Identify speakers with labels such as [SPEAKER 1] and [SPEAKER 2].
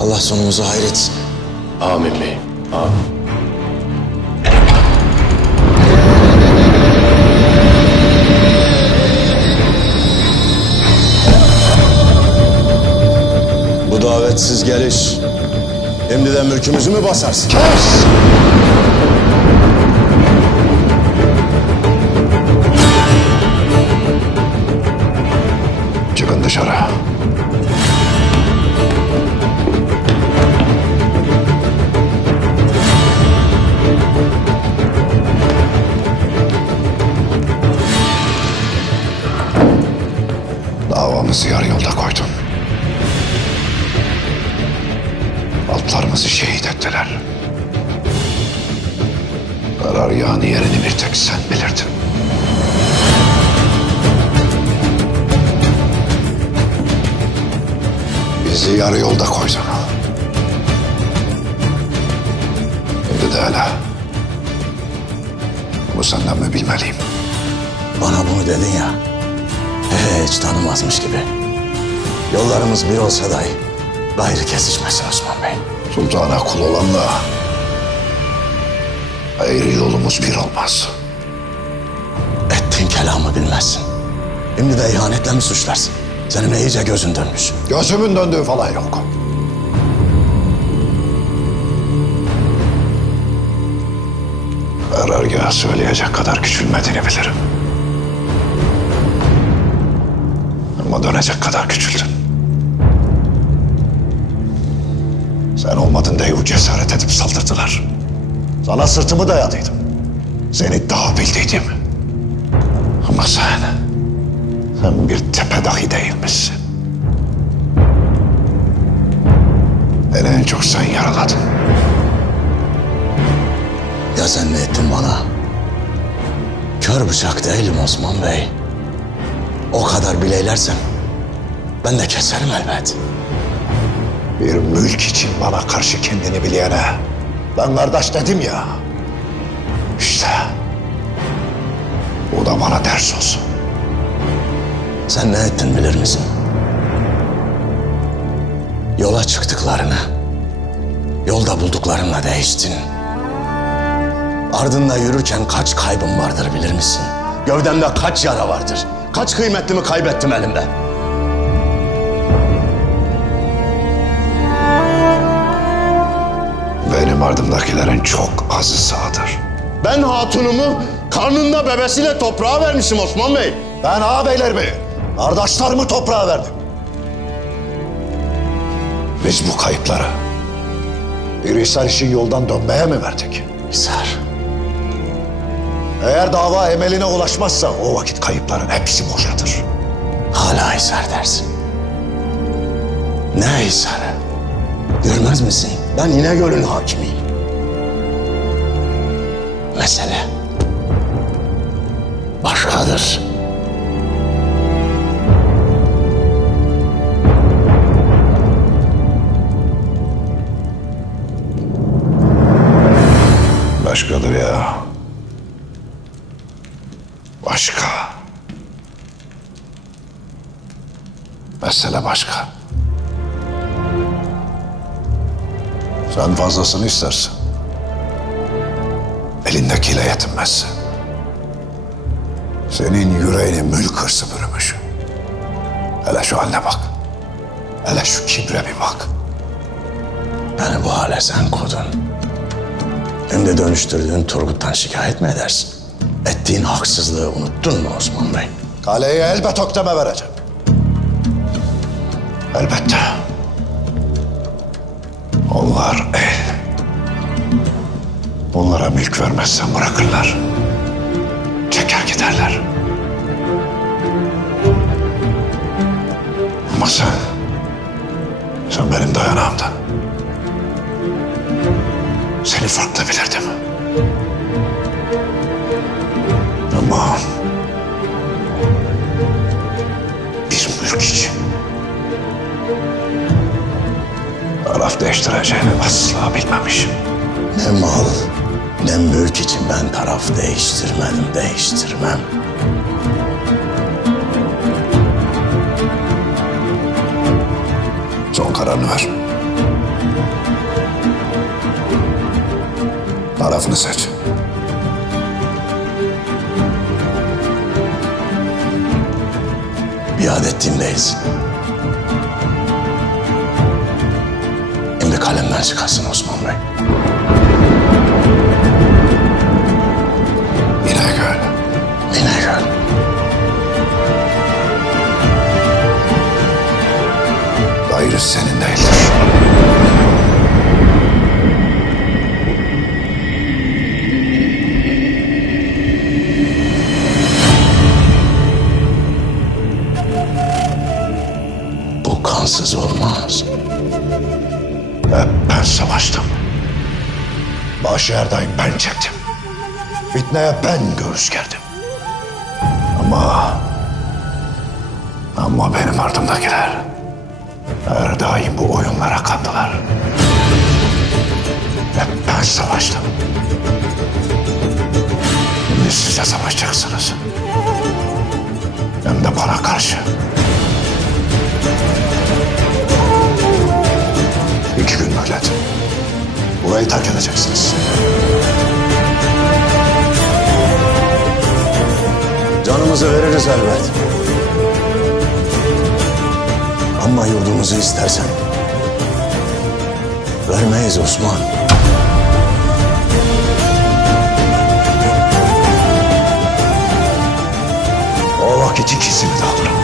[SPEAKER 1] Allah sonumuzu hayretsin.
[SPEAKER 2] Amin beyim. Amin.
[SPEAKER 1] Bu davetsiz geliş. Şimdi de mülkümüzü mü basarsın?
[SPEAKER 3] Kes! Çıkın dışarı. Karar yağını yerini bir tek sen bilirdin. Bizi yarı yolda koydun. Şimdi de hele. Bunu senden mi bilmeliyim?
[SPEAKER 1] Bana bunu dedin ya. Hiç tanımazmış gibi. Yollarımız bir olsa dahi gayrı kesişmesin Osman Bey.
[SPEAKER 3] Sultana kul olanla ayrı yolumuz bir olmaz.
[SPEAKER 1] Ettiğin kelamı bilmezsin. Şimdi de ihanetle mi suçlarsın? Senin iyice gözün dönmüş.
[SPEAKER 3] Gözümün döndüğü falan yok. Karargahı söyleyecek kadar küçülmediğini bilirim. Ama dönecek kadar küçüldün. Sen olmadın diye o cesaret edip saldırdılar. Sana sırtımı dayadıydım. Seni daha bildiydim. Ama sen... Sen bir tepe dahi değilmişsin. Beni en çok sen yaraladın.
[SPEAKER 1] Ya sen ne ettin bana? Kör bıçak değilim Osman Bey. O kadar bileylersen ben de keserim elbet.
[SPEAKER 3] Bir mülk için bana karşı kendini bileyene ben kardeş dedim ya. İşte bu da bana ders olsun.
[SPEAKER 1] Sen ne ettin bilir misin? Yola çıktıklarını, yolda bulduklarınla değiştin. Ardında yürürken kaç kaybım vardır bilir misin? Gövdemde kaç yara vardır? Kaç kıymetlimi kaybettim elimde?
[SPEAKER 3] Benim ardımdakilerin çok azı sağdır.
[SPEAKER 1] Ben hatunumu karnında bebesiyle toprağa vermişim Osman Bey.
[SPEAKER 3] Ben ağabeylerimi, kardeşlerimi toprağa verdim. Biz bu kayıpları bir için yoldan dönmeye mi verdik?
[SPEAKER 1] Hisar,
[SPEAKER 3] Eğer dava emeline ulaşmazsa o vakit kayıpların hepsi boşadır.
[SPEAKER 1] hala Hisar dersin. Ne Hisar'ı? Görmez misin? Ben İnegöl'ün hakimiyim. Mesele başkadır.
[SPEAKER 3] Başkadır ya. Başka. Mesele başka. Sen fazlasını istersin. Elindekiyle yetinmezsin. Senin yüreğini mülk hırsı bürümüş. Hele şu haline bak. Hele şu kibre bir bak.
[SPEAKER 1] Beni bu hale sen kodun. Hem de dönüştürdüğün Turgut'tan şikayet mi edersin? Ettiğin haksızlığı unuttun mu Osman Bey?
[SPEAKER 3] Kaleyi elbet Öktem'e vereceğim. Elbette. Onlar el. Onlara mülk vermezsen bırakırlar. Çeker giderler. Ama sen... Sen benim dayanağımdın. Seni farklı bilirdim. Ama... taraf değiştireceğimi asla bilmemişim.
[SPEAKER 1] Ne mal, ne mülk için ben taraf değiştirmedim, değiştirmem.
[SPEAKER 3] Son kararını ver. Tarafını seç.
[SPEAKER 1] Biat ettiğim değilsin. Kalemden çıkarsın Osman Bey.
[SPEAKER 3] İnegöl.
[SPEAKER 1] İnegöl.
[SPEAKER 3] Gayrı senin.
[SPEAKER 1] Bu kansız olmaz.
[SPEAKER 3] Hep ben savaştım. Başı Erdayım ben çektim. Fitneye ben göğüs gerdim. Ama... Ama benim ardımdakiler... Her daim bu oyunlara kandılar. Hep ben savaştım. Şimdi siz de savaşacaksınız. Hem de bana karşı. Burayı terk edeceksiniz.
[SPEAKER 1] Canımızı veririz elbet. Ama yurdumuzu istersen vermeyiz Osman.
[SPEAKER 3] O vakit ikisini de alırım.